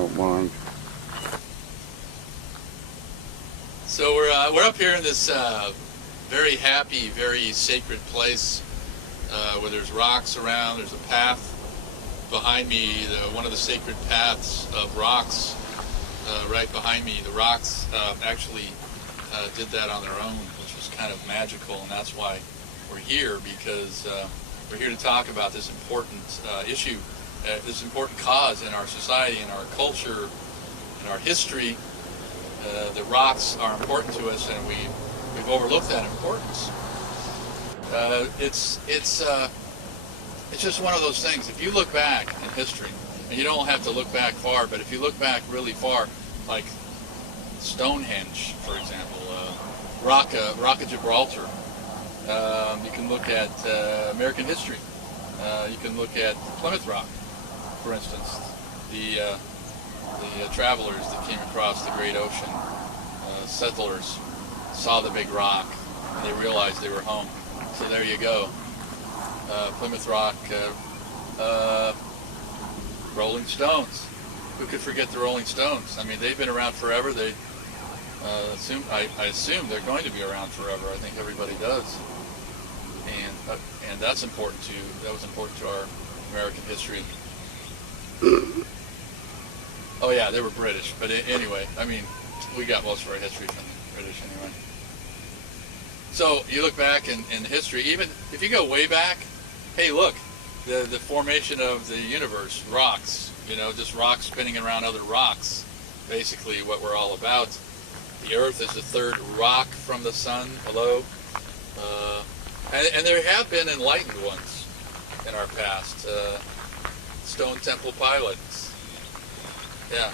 don't mind. So we're up here in this very happy, very sacred place where there's rocks around. There's a path behind me, one of the sacred paths of rocks right behind me. The rocks actually did that on their own, which was kind of magical, and that's why we're here, because we're here to talk about this important issue, this important cause in our society, in our culture, in our history. The rocks are important to us, and we've overlooked that importance. It's just one of those things. If you look back in history, and you don't have to look back far, but if you look back really far, like Stonehenge, for example, Rock of Gibraltar. You can look at American history. You can look at Plymouth Rock, for instance. The travelers that came across the great ocean, settlers, saw the big rock, and they realized they were home. So there you go. Plymouth Rock, Rolling Stones. Who could forget the Rolling Stones? I mean, they've been around forever. They I assume they're going to be around forever. I think everybody does, and that's important to that was important to our American history. Oh yeah, they were British, but anyway, I mean, we got most of our history from the British anyway. So you look back in history, even if you go way back, hey, look, the formation of the universe, rocks, just rocks spinning around other rocks, basically what we're all about. The Earth is the third rock from the sun. Hello, and there have been enlightened ones in our past. Stone Temple Pilots. Yeah,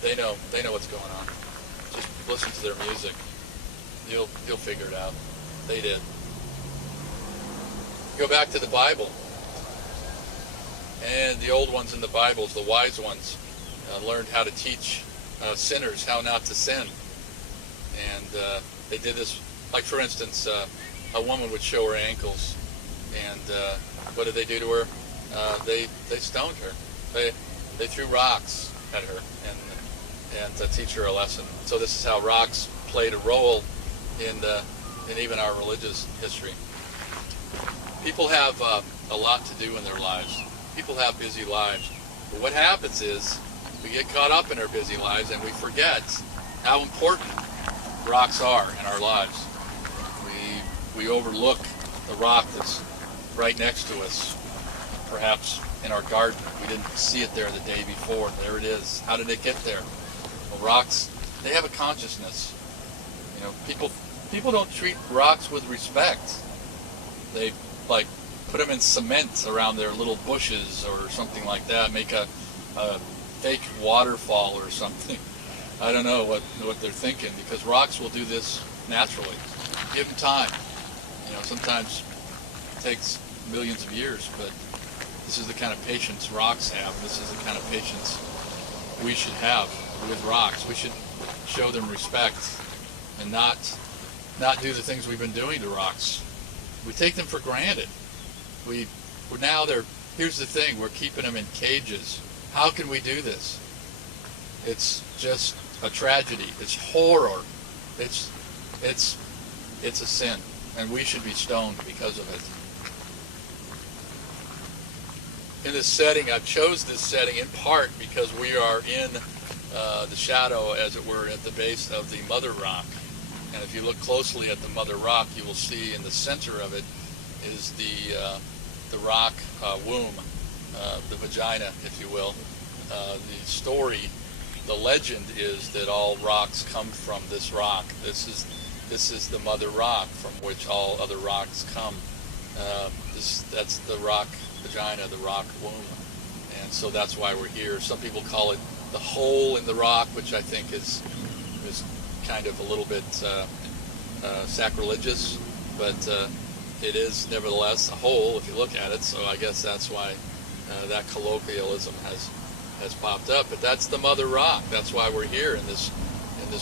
they know what's going on. Just listen to their music. You'll figure it out. They did. Go back to the Bible, and the old ones in the Bibles, the wise ones, learned how to teach sinners how not to sin, and they did this. Like, for instance, a woman would show her ankles, and what did they do to her? They stoned her. They threw rocks at her and to teach her a lesson. So this is how rocks played a role in even our religious history. People have a lot to do in their lives. People have busy lives, but what happens is we get caught up in our busy lives and we forget how important rocks are in our lives. We overlook the rock that's right next to us, perhaps in our garden. We didn't see it there the day before. There it is. How did it get there? Well, rocks, they have a consciousness. People don't treat rocks with respect. They put them in cement around their little bushes or something like that, make a fake waterfall or something. I don't know what they're thinking, because rocks will do this naturally. Give them time. Sometimes it takes millions of years, but this is the kind of patience rocks have. This is the kind of patience we should have with rocks. We should show them respect and not do the things we've been doing to rocks. We take them for granted. Here's the thing, we're keeping them in cages. How can we do this? It's just a tragedy. It's horror. It's a sin, and we should be stoned because of it. In this setting, I've chose this setting in part because we are in the shadow, as it were, at the base of the Mother Rock. And if you look closely at the Mother Rock, you will see in the center of it is the rock womb, the vagina, if you will. The story, the legend is that all rocks come from this rock. This is the Mother Rock from which all other rocks come. That's the rock vagina, the rock womb, and so that's why we're here. Some people call it the hole in the rock, which I think is kind of a little bit sacrilegious, but it is nevertheless a hole if you look at it. So I guess that's why that colloquialism has popped up. But that's the Mother Rock. That's why we're here in this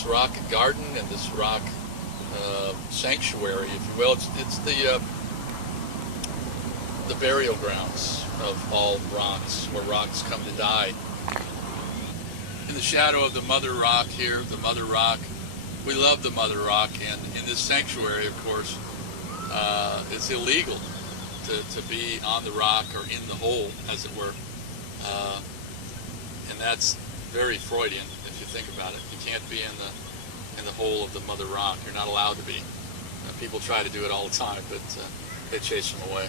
rock garden, in this rock sanctuary, if you will. It's the burial grounds of all rocks, where rocks come to die. in the shadow of the Mother Rock here, the Mother Rock. We love the Mother Rock, and in this sanctuary, of course, it's illegal to be on the rock or in the hole, as it were. And that's very Freudian, if you think about it. You can't be in the hole of the Mother Rock. You're not allowed to be. People try to do it all the time, but they chase them away.